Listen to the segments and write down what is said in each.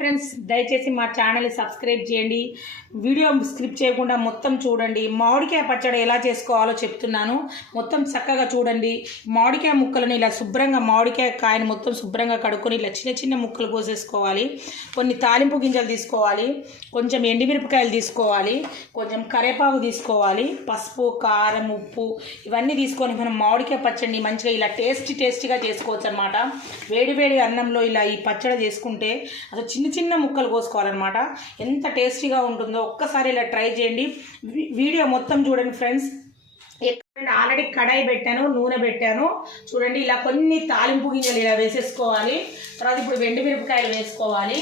Friends దయచేసి మా channel subscribe చేయండి. వీడియో స్కిప్ చేయకుండా మొత్తం చూడండి. మామిడికాయ పచ్చడి ఎలా చేసుకోవాలో చెప్తున్నాను. మొత్తం చక్కగా చూడండి. మామిడికాయ ముక్కలను ఇలా శుభ్రంగా మామిడికాయ కాయను మొత్తం శుభ్రంగా కడుక్కొని ఇలా చిన్న చిన్న ముక్కలు కోసేసుకోవాలి. కొన్ని తాలింపు గింజలు తీసుకోవాలి, కొంచెం ఎండుమిరపకాయలు తీసుకోవాలి, కొంచెం కరివేపాకు తీసుకోవాలి, పసుపు, కారం, ఉప్పు ఇవన్నీ తీసుకొని మనం మామిడికాయ పచ్చడిని మంచిగా ఇలా టేస్టీగా చేసుకోవచ్చు అనమాట. వేడి అన్నంలో ఇలా ఈ పచ్చడి చేసుకుంటే అసలు చిన్న చిన్న ముక్కలు కోసుకోవాలన్నమాట. ఎంత టేస్టీగా ఉంటుందో ఒక్కసారి ఇలా ట్రై చేయండి. వీడియో మొత్తం చూడండి ఫ్రెండ్స్. ఆల్రెడీ కడాయి పెట్టాను, నూనె పెట్టాను చూడండి. ఇలా కొన్ని తాలింపు గింజలు ఇలా వేసేసుకోవాలి. తర్వాత ఇప్పుడు ఎండుమిరపకాయలు వేసుకోవాలి.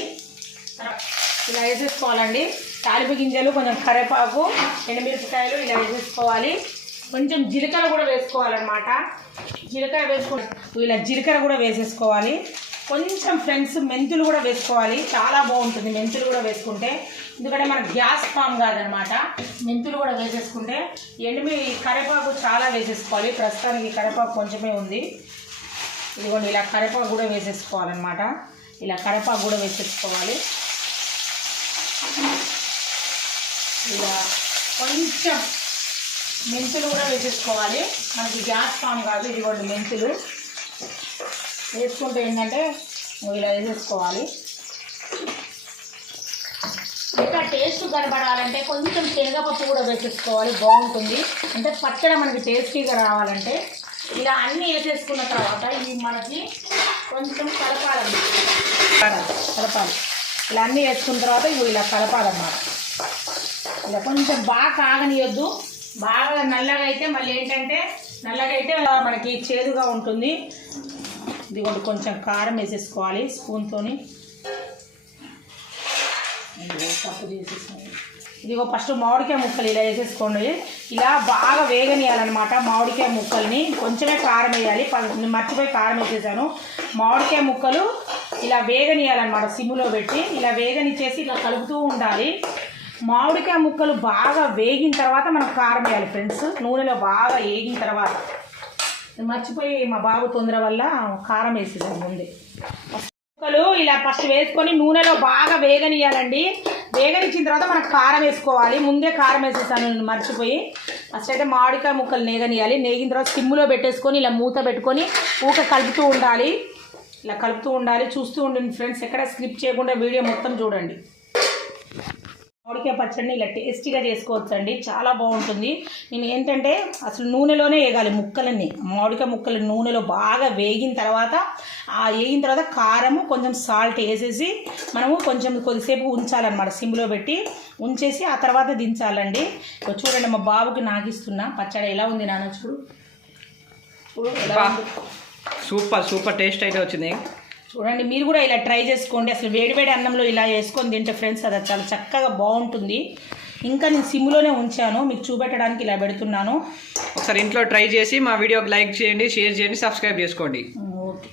ఇలా వేసేసుకోవాలండి. తాలింపు గింజలు, కొంచెం కరివేపాకు, ఎండుమిరపకాయలు ఇలా వేసేసుకోవాలి. కొంచెం జీలకర్ర కూడా వేసుకోవాలన్నమాట. జీలకర్ర ఇలా జీలకర్ర కూడా వేసేసుకోవాలి. కొంచెం ఫ్రెండ్స్ మెంతులు కూడా వేసుకోవాలి. చాలా బాగుంటుంది మెంతులు కూడా వేసుకుంటే, ఎందుకంటే మనకు గ్యాస్ ఫామ్ కాదనమాట. మెంతులు కూడా వేసేసుకుంటే కరివేపాకు చాలా వేసేసుకోవాలి. ప్రస్తుతానికి కరివేపాకు కొంచెమే ఉంది. ఇదిగోండి ఇలా కరివేపాకు కూడా వేసేసుకోవాలన్నమాట. ఇలా కరివేపాకు కూడా వేసేసుకోవాలి. ఇలా కొంచెం మెంతులు కూడా వేసేసుకోవాలి. మనకి గ్యాస్ ఫామ్ కాదు. ఇదిగోండి మెంతులు వేసుకుంటే ఏంటంటే ఇలా వేసేసుకోవాలి. ఇంకా టేస్ట్ కనబడాలంటే కొంచెం శనగపప్పు కూడా వేసేసుకోవాలి, బాగుంటుంది. అంటే పచ్చడి మనకి టేస్టీగా రావాలంటే ఇలా అన్నీ వేసేసుకున్న తర్వాత ఇవి మనకి కొంచెం కలపాలి. ఇలా అన్నీ వేసుకున్న తర్వాత ఇవి ఇలా కలపాలన్నమాట. ఇలా కొంచెం బాగా కాగనియొద్దు. బాగా నల్లగా అయితే మళ్ళీ ఏంటంటే మనకి చేదుగా ఉంటుంది. ఇదిగోండి కొంచెం కారం వేసేసుకోవాలి స్పూన్తోని. తప్పు చేసేసుకోండి. ఇదిగో ఫస్ట్ మామిడికాయ ముక్కలు ఇలా వేసేసుకోండి. ఇలా బాగా వేగనియాలన్నమాట మామిడికాయ ముక్కల్ని. కొంచెమే కారం వేయాలి, మర్చిపోయి కారం వేసేసాను. మామిడికాయ ముక్కలు ఇలా వేగనియాలన్నమాట. సిమ్లో పెట్టి ఇలా వేగనిచ్చేసి ఇలా కలుపుతూ ఉండాలి. మామిడికాయ ముక్కలు బాగా వేగిన తర్వాత మనం కారం వేయాలి ఫ్రెండ్స్. నూనెలో బాగా వేగిన తర్వాత. మర్చిపోయి మా బాబు తొందర వల్ల కారం వేసేసాను ముందే. ముక్కలు ఇలా ఫస్ట్ వేసుకొని నూనెలో బాగా వేగనియాలండి. వేగనిచ్చిన తర్వాత మనకు కారం వేసుకోవాలి. ముందే కారం వేసేసాను నేను మర్చిపోయి. ఫస్ట్ అయితే మామిడికాయ ముక్కలు నేగనియాలి. నేగిన తర్వాత సిమ్లో పెట్టేసుకొని ఇలా మూత పెట్టుకొని కలుపుతూ ఉండాలి. ఇలా కలుపుతూ ఉండాలి. చూస్తూ ఉండండి ఫ్రెండ్స్, ఎక్కడ స్కిప్ చేయకుండా వీడియో మొత్తం చూడండి. మామిడికాయ పచ్చడిని ఇలా టేస్టీగా చేసుకోవచ్చండి, చాలా బాగుంటుంది. నేను ఏంటంటే అసలు నూనెలోనే వేగాలి ముక్కలన్నీ. మామిడికాయ ముక్కలు నూనెలో బాగా వేగిన తర్వాత కారము, కొంచెం సాల్ట్ వేసేసి మనము కొంచెం కొద్దిసేపు ఉంచాలన్నమాట. సిమ్లో పెట్టి ఉంచేసి ఆ తర్వాత దించాలండి. చూడండి మా బాబుకి నాకిస్తున్నా పచ్చడి. ఎలా ఉంది నాన్న? చూడు ఎలా ఉంది. సూపర్ టేస్ట్ అయితే వచ్చింది. చూడండి మీరు కూడా ఇలా ట్రై చేసుకోండి. అసలు వేడివేడి అన్నంలో ఇలా వేసుకొని తింటే ఫ్రెండ్స్ అది చాలా చక్కగా బాగుంటుంది. ఇంకా నేను సిమ్లోనే ఉంచాను, మీకు చూపెట్టడానికి ఇలా పెడుతున్నాను. ఒకసారి ఇంట్లో ట్రై చేసి మా వీడియోకి లైక్ చేయండి, షేర్ చేయండి, సబ్స్క్రైబ్ చేసుకోండి. ఓకే.